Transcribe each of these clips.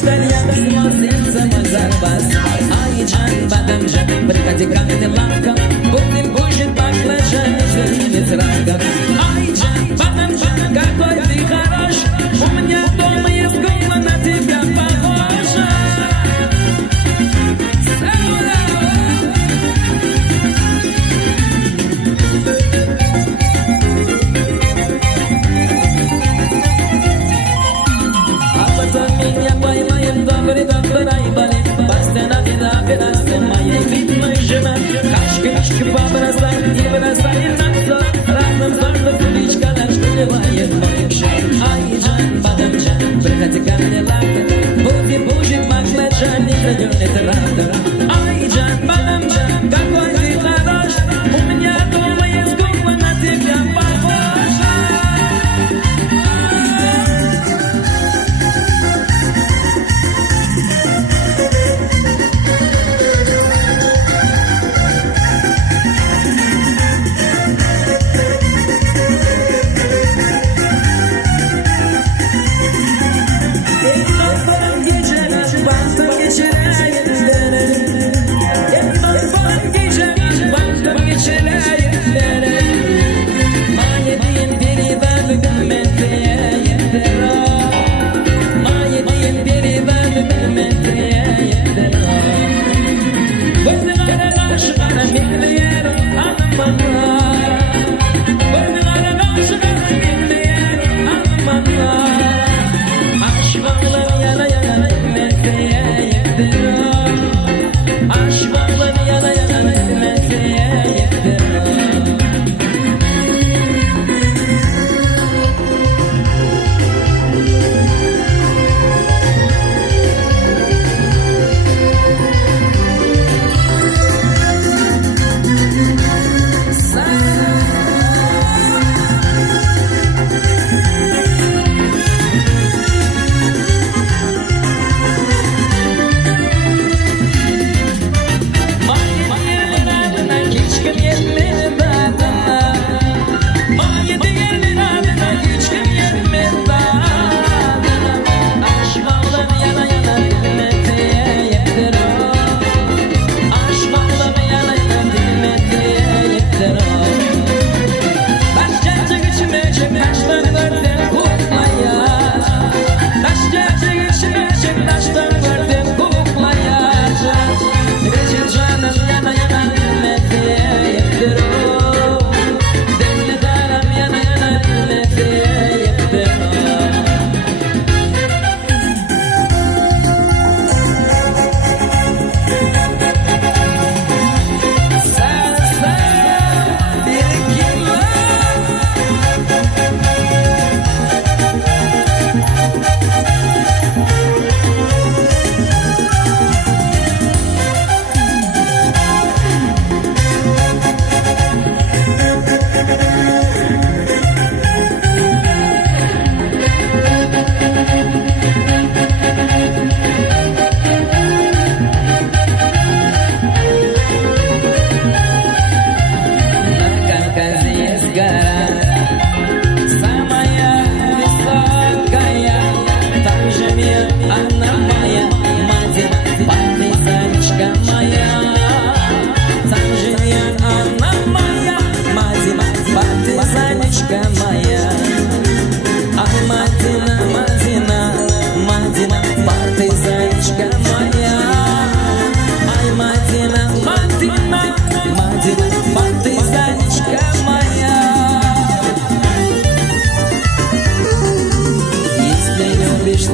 каштаньян, сердце мой за вас. Айджан, бадамджан, приходи ко мне лавка, будем кушать баклажаны, зеленец раков. Айджан, бадамджан, какой ты хорош, у меня дома есть губа, на тебя похожа. Меня поймаем, добрый доктор Айбали, постоянно беда с моей видной жена. Кашки побросай и бросай на все, разом сложно куличка наш выливает мой шаг. Айджан, бадамджан, приходи ко мне лавка, будем кушать баклажан и зеленый трактор. Айджан, бадамджан, какой ты хорош, у меня дома есть губа, на тебя похожа.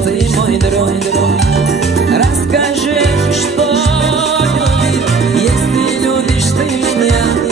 Ты мой друг, расскажи, что любить, если любишь ты меня.